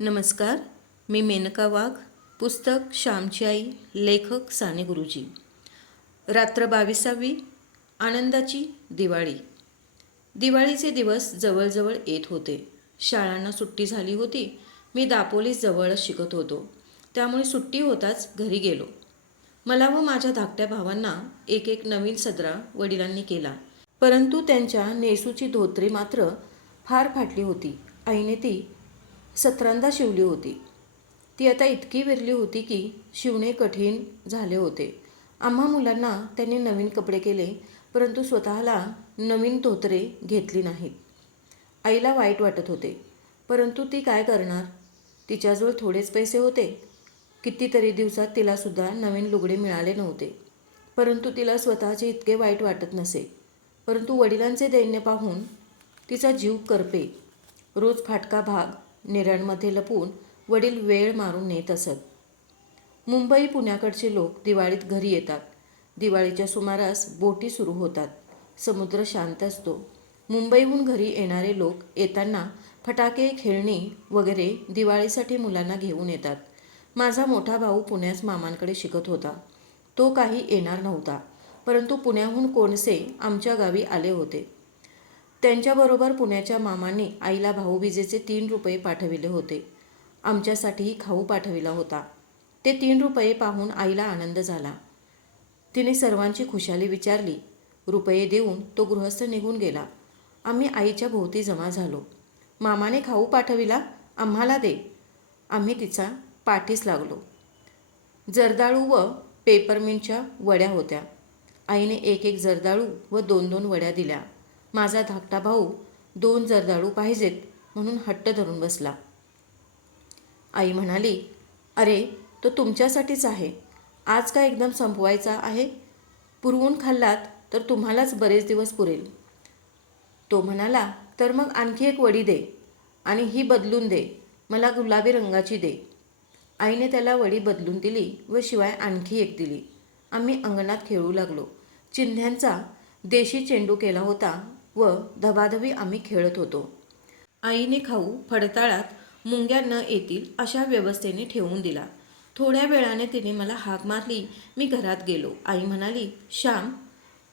नमस्कार मी मेनका वाघ पुस्तक श्यामची आई लेखक साने गुरुजी. रात्र बावीसावी आनंदाची दिवाळी. दिवाळीचे दिवस जवळजवळ येत होते. शाळांना सुट्टी झाली होती. मी दापोलीस जवळच शिकत होतो. त्यामुळे सुट्टी होताच घरी गेलो. मला व माझ्या धाकट्या भावांना एक एक नवीन सदरा वडिलांनी केला. परंतु त्यांच्या नेसूची धोत्री मात्र फार फाटली होती. आईने ती सतरांदा शिवली होती. ती आता इतकी विरली होती की शिवणे कठीण झाले होते. आम्हा मुलांना त्यांनी नवीन कपडे केले परंतु स्वतःला नवीन धोतरे घेतली नाहीत. आईला वाईट वाटत होते. परंतु ती काय करणार? तिच्याजवळ थोडेच पैसे होते. कितीतरी दिवसात तिलासुद्धा नवीन लुगडे मिळाले नव्हते. परंतु तिला स्वतःचे इतके वाईट वाटत नसे. परंतु वडिलांचे दैन्य पाहून तिचा जीव करपे. रोज फाटका भाग निरणमध्ये लपून वडील वेळ मारून नेत असत. मुंबई पुण्याकडचे लोक दिवाळीत घरी येतात. दिवाळीच्या सुमारास बोटी सुरू होतात. समुद्र शांत असतो. मुंबईहून घरी येणारे लोक येताना फटाके खेळणी वगैरे दिवाळीसाठी मुलांना घेऊन येतात. माझा मोठा भाऊ पुण्यास मामांकडे शिकत होता. तो काही येणार नव्हता. परंतु पुण्याहून कोणसे आमच्या गावी आले होते. त्यांच्याबरोबर पुण्याच्या मामांनी आईला भाऊबीजेचे तीन रुपये पाठविले होते. आमच्यासाठीही खाऊ पाठविला होता. ते तीन रुपये पाहून आईला आनंद झाला. तिने सर्वांची खुशाली विचारली. रुपये देऊन तो गृहस्थ निघून गेला. आम्ही आईच्या भोवती जमा झालो. मामाने खाऊ पाठविला? आम्हाला दे. आम्ही तिचा पाठीस लागलो. जर्दाळू व पेपरमिंटच्या वड्या होत्या. आईने एक एक जर्दाळू व दोन दोन वड्या दिल्या. माझा धाकटा भाऊ दोन जर्दाळू पाहिजेत म्हणून हट्ट धरून बसला. आई म्हणाली अरे तो तुमच्यासाठीच आहे. आज का एकदम संपवायचा आहे? पुरवून खाल्लात तर तुम्हालाच बरेच दिवस पुरेल. तो म्हणाला तर मग आणखी एक वडी दे आणि ही बदलून दे. मला गुलाबी रंगाची दे. आईने त्याला वडी बदलून दिली व शिवाय आणखी एक दिली. आम्ही अंगणात खेळू लागलो. चिन्ह्यांचा देशी चेंडू केला होता व धबाधबी आम्ही खेळत होतो. आईने खाऊ फडताळात मुंग्या न येतील अशा व्यवस्थेने ठेवून दिला. थोड्या वेळाने तिने मला हाक मारली. मी घरात गेलो. आई म्हणाली श्याम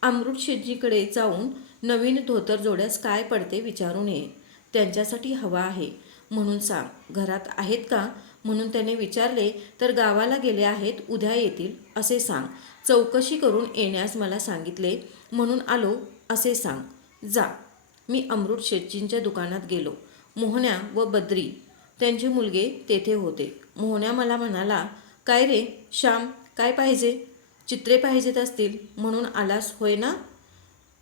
अमृत शेटजीकडे जाऊन नवीन धोतर जोड्यास काय पडते विचारून ये त्यांच्यासाठी हवा आहे. म्हणून सांग घरात आहेत का म्हणून त्याने विचारले तर गावाला गेले आहेत उद्या येतील. असे सांग. चौकशी करून येण्यास मला सांगितले. म्हणून आलो असे सांग. जा. मी अमृत शेटजींच्या दुकानात गेलो. मोहन्या व बद्री त्यांचे मुलगे तेथे होते. मोहन्या मला म्हणाला काय रे श्याम काय पाहिजे? चित्रे पाहिजेत असतील म्हणून आलास होय ना?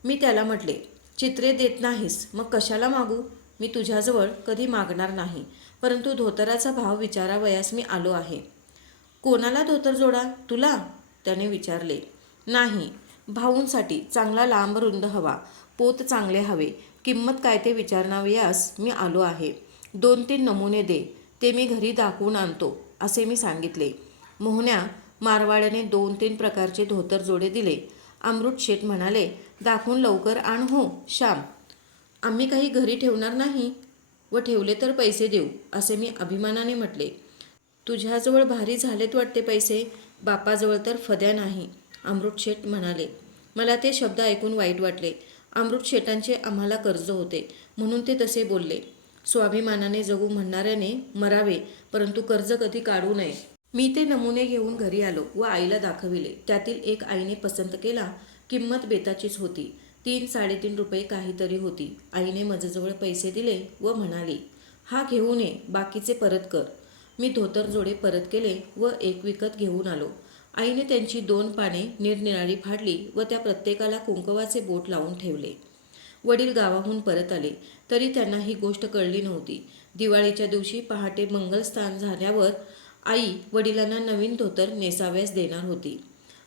मी त्याला म्हटले चित्रे देत नाहीस. मग कशाला मागू? मी तुझ्याजवळ कधी मागणार नाही. परंतु धोतराचा भाव विचारावयास मी आलो आहे. कोणाला धोतर जोडा? तुला? त्याने विचारले. नाही. भाऊंसाठी चांगला लांब रुंद हवा. पोत चांगले हवे. किंमत काय ते विचारणावयास मी आलो आहे. दोन तीन नमुने दे. ते मी घरी दाखवून आणतो असे मी सांगितले. मोहन्या मारवाड्याने दोन तीन प्रकारचे धोतर जोडे दिले. अमृत शेठ म्हणाले दाखवून लवकर आण हो श्याम. आम्ही काही घरी ठेवणार नाही व ठेवले तर पैसे देऊ असे मी अभिमानाने म्हटले. तुझ्याजवळ भारी झालेत वाटते पैसे बापाजवळ तर फद्या नाही अमृत शेठ म्हणाले. मला ते शब्द ऐकून वाईट वाटले. अमृत शेटांचे आम्हाला कर्ज होते. म्हणून ते तसे बोलले. स्वाभिमानाने जगू म्हणणाऱ्याने मरावे परंतु कर्ज कधी काढू नये. मी ते नमुने घेऊन घरी आलो व आईला दाखविले. त्यातील एक आईने पसंत केला किंमत बेताचीच होती. तीन साडेतीन रुपये काहीतरी होती. आईने माझ्याजवळ पैसे दिले व म्हणाली हा घेऊन ये बाकीचे परत कर. मी धोतर जोडे परत केले व एक विकत घेऊन आलो. आईने त्यांची दोन पाने निरनिराळी फाडली व त्या प्रत्येकाला कुंकवाचे बोट लावून ठेवले. वडील गावाहून परत आले तरी त्यांना ही गोष्ट कळली नव्हती. दिवाळीच्या दिवशी पहाटे मंगलस्थान झाल्यावर आई वडिलांना नवीन धोतर नेसाव्यास देणार होती.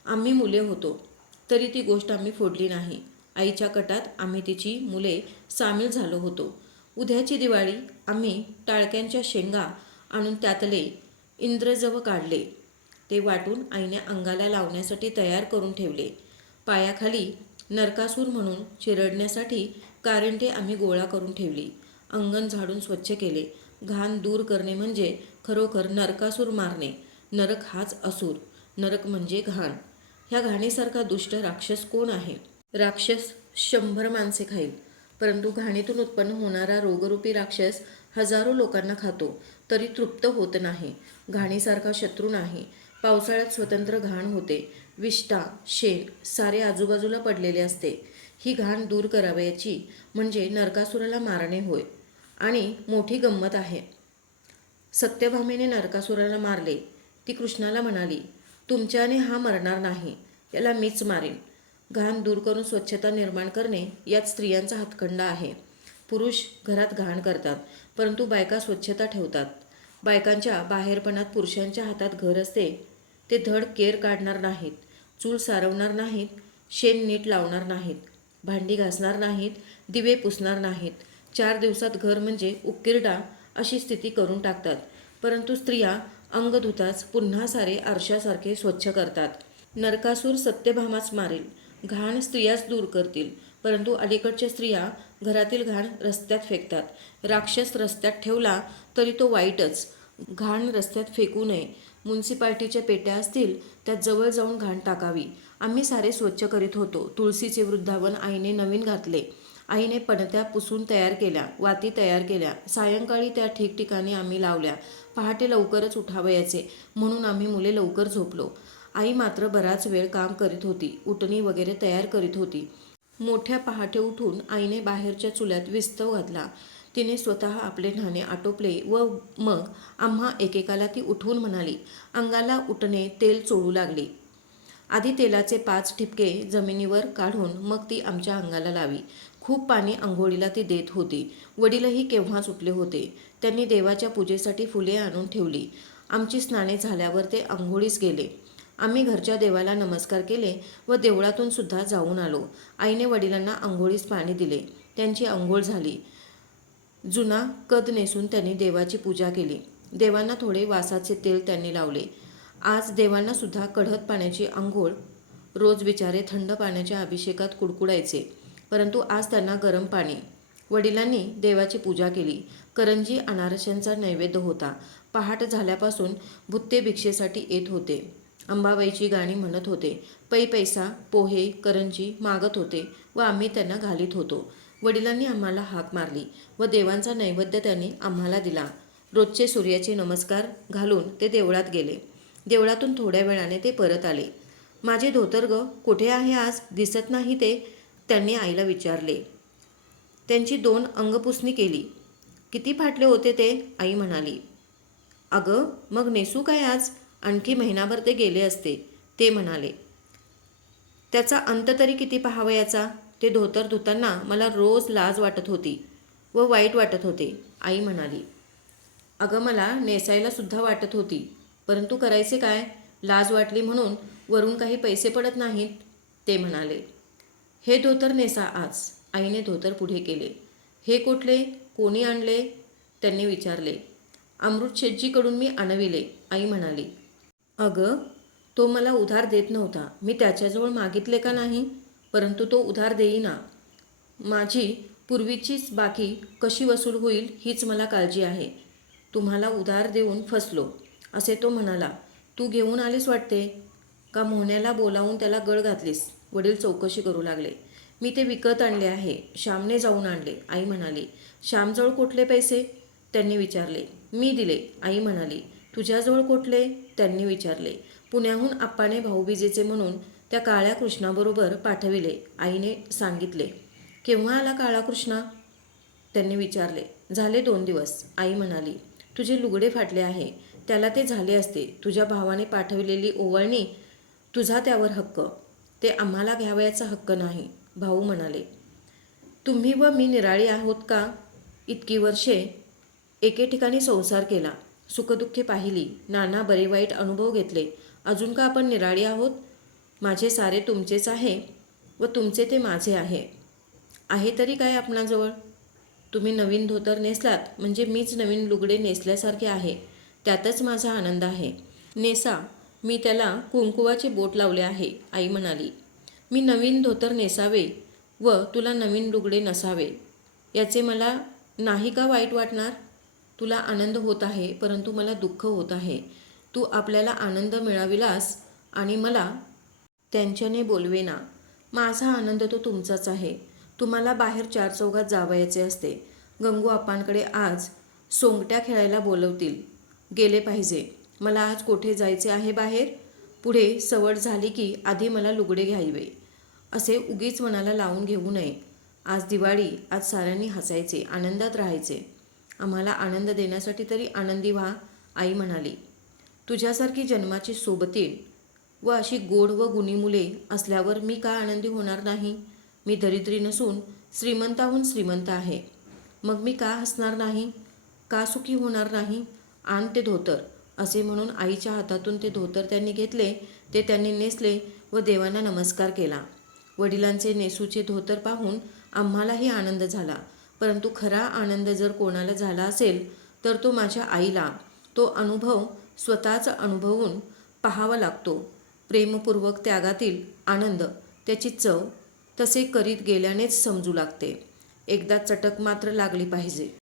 आम्ही मुले होतो तरी ती गोष्ट आम्ही फोडली नाही. आईच्या कटात आम्ही तिची मुले सामील झालो होतो. उद्याची दिवाळी आम्ही टाळक्यांच्या शेंगा आणून त्यातले इंद्रजव काढले. ते वाटून आईने अंगाला लावण्यासाठी तयार करून ठेवले. पायाखाली नरकासूर म्हणून चिरडण्यासाठी कारंटे आम्ही गोळा करून ठेवली. अंगण झाडून स्वच्छ केले. घाण दूर करणे म्हणजे खरोखर नरकासूर मारणे. नरक हाच असुर. नरक म्हणजे घाण. ह्या घाणीसारखा दुष्ट राक्षस कोण आहे? राक्षस शंभर माणसे खाईल. परंतु घाणीतून उत्पन्न होणारा रोगरूपी राक्षस हजारो लोकांना खातो. तरी तृप्त होत नाही. घाणीसारखा शत्रू नाही. पावसाळ्यात स्वतंत्र घाण होते. विष्टा शेण सारे आजूबाजूला पडलेले असते. ही घाण दूर करावयाची म्हणजे नरकासुराला मारणे होय. आणि मोठी गंमत आहे. सत्यभामेने नरकासुराला मारले. ती कृष्णाला म्हणाली तुमच्याने हा मरणार नाही. याला मीच मारेन. घाण दूर करून स्वच्छता निर्माण करणे यात स्त्रियांचा हातखंडा आहे. पुरुष घरात घाण करतात परंतु बायका स्वच्छता ठेवतात. बायकांच्या बाहेरपणात पुरुषांच्या हातात घर असते ते धड केर काढणार नाहीत चूल सारवणार नाहीत शेण नीट लावणार नाहीत भांडी घासणार नाहीत दिवे पुसणार नाहीत. चार दिवसात घर म्हणजे उकिरडा अशी स्थिती करून टाकतात. परंतु स्त्रिया अंग धुताच पुन्हा सारे आरशासारखे स्वच्छ करतात. नरकासूर सत्यभामाच मारेल. घाण स्त्रियाच दूर करतील. परंतु अलीकडच्या स्त्रिया घरातील घाण रस्त्यात फेकतात. राक्षस रस्त्यात ठेवला तरी तो वाईटच. घाण रस्त्यात फेकू नये. म्युन्सिपाल्टीच्या पेट्या असतील त्यात जवळ जाऊन घाण टाकावी. आम्ही सारे स्वच्छ करीत होतो. तुळशीचे वृद्धावन आईने नवीन घातले. आईने पणत्या पुसून तयार केल्या वाती तयार केल्या. सायंकाळी त्या ठिकठिकाणी आम्ही लावल्या. पहाटे लवकरच उठावयाचे म्हणून आम्ही मुले लवकर झोपलो. आई मात्र बराच वेळ काम करीत होती. उटणी वगैरे तयार करीत होती. मोठ्या पहाटे उठून आईने बाहेरच्या चुल्यात विस्तव घातला. तिने स्वतः आपले न्हाणे आटोपले व मग आम्हा एकेकाला ती उठवून म्हणाली अंगाला उठणे तेल चोळू लागले. आधी तेलाचे पाच ठिपके जमिनीवर काढून मग ती आमच्या अंगाला लावी. खूप पाणी आंघोळीला ती देत होती. वडीलही केव्हाच उठले होते? त्यांनी देवाच्या पूजेसाठी फुले आणून ठेवली. आमची स्नाने झाल्यावर ते आंघोळीस गेले. आम्ही घरच्या देवाला नमस्कार केले व देवळातून सुद्धा जाऊन आलो. आईने वडिलांना आंघोळीस पाणी दिले. त्यांची आंघोळ झाली. जुना कद नेसून त्यांनी देवाची पूजा केली. देवांना थोडे वासाचे तेल त्यांनी लावले. आज देवांना सुद्धा कढत पाण्याची आंघोळ रोज बिचारे थंड पाण्याच्या अभिषेकात कुडकुडायचे. परंतु आज त्यांना गरम पाणी. वडिलांनी देवाची पूजा केली. करंजी अनारशांचा नैवेद्य होता. पहाट झाल्यापासून भुत्ते भिक्षेसाठी येत होते. अंबाबाईची गाणी म्हणत होते. पै पैसा पोहे करंजी मागत होते व आम्ही त्यांना घालीत होतो. वडिलांनी आम्हाला हाक मारली व देवांचा नैवेद्य त्यांनी आम्हाला दिला. रोजचे सूर्याचे नमस्कार घालून ते देवळात गेले. देवळातून थोड्या वेळाने ते परत आले. माझे धोतर ग कुठे आहे आज? दिसत नाही ते त्यांनी आईला विचारले. त्यांची दोन अंगपुसणी केली. किती फाटले होते ते? आई म्हणाली. अगं मग नेसू काय आज? आणखी महिनाभर ते गेले असते ते म्हणाले. त्याचा अंत तरी किती पाहावयाचा ते धोतर धुताना मला रोज लाज वाटत होती व वाईट वाटत होते आई म्हणाली. अगं मला नेसायला सुद्धा वाटत होती परंतु करायचे काय? लाज वाटली म्हणून वरून काही पैसे पडत नाहीत ते म्हणाले. हे धोतर नेसा आज आईने धोतर पुढे केले. हे कुठले? कोणी आणले? त्यांनी विचारले. अमृत शेटजीकडून मी आणविले आई म्हणाली. अगं तो मला उधार देत नव्हता. मी त्याच्याजवळ मागितले का नाही? परंतु तो उधार देईना. माझी पूर्वीचीच बाकी कशी वसूल होईल हीच मला काळजी आहे. तुम्हाला उधार देऊन फसलो असे तो म्हणाला. तू घेऊन आलीस वाटते? का मोहण्याला बोलावून त्याला गळ घातलीस? वडील चौकशी करू लागले. मी ते विकत आणले आहे. श्यामने जाऊन आणले. आई म्हणाली श्यामजवळ कुठले पैसे? त्यांनी विचारले. मी दिले. आई म्हणाली तुझ्याजवळ कुठले? त्यांनी विचारले. पुण्याहून आप्पाने भाऊबीजेचे म्हणून त्या काळ्या कृष्णाबरोबर पाठविले आईने सांगितले. केव्हा आला काळा कृष्णा? त्यांनी विचारले. झाले दोन दिवस. आई म्हणाली तुझे लुगडे फाटले आहे. त्याला ते झाले असते. तुझ्या भावाने पाठविलेली ओवळणी तुझा त्यावर हक्क. ते आम्हाला घ्यावयाचा हक्क नाही भाऊ म्हणाले. तुम्ही व मी निराळी आहोत का? इतकी वर्षे एके ठिकाणी संसार केला. सुखदुःखे पाहिली. नाना बरे वाईट अनुभव घेतले. अजून का आपण निराळी आहोत? माझे सारे तुमचेच आहे व तुमचे ते माझे आहे. आहे तरी काय आपणाजवळ? तुम्ही नवीन धोतर नेसलात म्हणजे मीच नवीन लुगडे नेसल्यासारखे आहे. त्यातच माझा आनंद आहे. नेसा मी त्याला कुंकुवाचे बोट लावले आहे आई म्हणाली. मी नवीन धोतर नेसावे व तुला नवीन लुगडे नसावे. याचे मला नाही का वाईट वाटणार? तुला आनंद होत आहे परंतु मला दुःख होत आहे. तू आपल्याला आनंद मिळाविलास आणि मला त्यांच्याने बोलवेना. माझा आनंद तो तुमचाच आहे. तुम्हाला बाहेर चार चौघात जावयाचे असते. गंगू आपांकडे आज सोंगट्या खेळायला बोलवतील. गेले पाहिजे. मला आज कोठे जायचे आहे बाहेर? पुढे सवड झाली की आधी मला लुगडे घ्यावे असे उगीच मनाला लावून घेऊ नये. आज दिवाळी आज साऱ्यांनी हसायचे आनंदात राहायचे. आम्हाला आनंद देण्यासाठी तरी आनंदी व्हा आई म्हणाली. तुझ्यासारखी जन्माची सोबतीण व अशी गोड व गुणी मुले असल्यावर मी का आनंदी होणार नाही? मी दरिद्री नसून श्रीमंताहून श्रीमंत आहे. मग मी का हसणार नाही? का सुखी होणार नाही? आण ते धोतर असे म्हणून आईच्या हातातून ते धोतर त्यांनी घेतले ते त्यांनी नेसले व देवांना नमस्कार केला. वडिलांचे नेसूचे धोतर पाहून आम्हालाही आनंद झाला. परंतु खरा आनंद जर कोणाला झाला असेल तर तो माझ्या आईला. तो अनुभव स्वतःच अनुभवून पाहावा लागतो. प्रेमपूर्वक त्यागातील आनंद त्याची चव तसे करीत गेल्यानेच समजू लागते. एकदा चटक मात्र लागली पाहिजे.